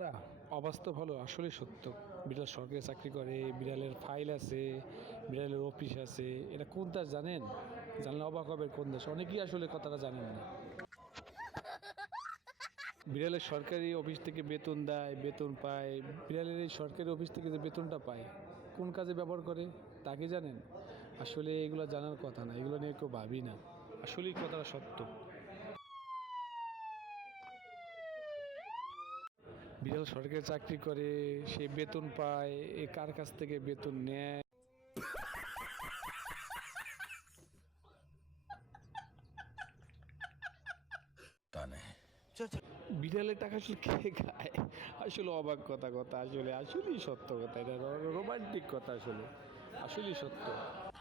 কথাটা অবাস্তব হলো আসলে সত্য। বিড়াল সরকারি চাকরি করে, বিড়ালের ফাইল আছে, বিড়ালের অফিস আছে। এটা কোন দেশ জানেন? জানলে অবাক হবেন কোন দেশ। অনেকেই আসলে কথাটা জানেন না। বিড়ালের সরকারি অফিস থেকে বেতন দেয়, বেতন পায়। বিড়ালের এই সরকারি অফিস থেকে যে বেতনটা পায়, কোন কাজে ব্যবহার করে তা কি জানেন? আসলে এগুলো জানার কথা না, এগুলো নিয়ে কেউ ভাবি না। আসলেই কথাটা সত্য। বিড়াল সরকারি চাকরি করে, সে বেতন পায়, এ কার কাছ থেকে বেতন নেয়? বিড়ালের টাকা আসলে কে খায়? আসলে অবাক কথা আসলে আসলেই সত্য কথা, এটা রোমান্টিক কথা আসলে আসলেই সত্য।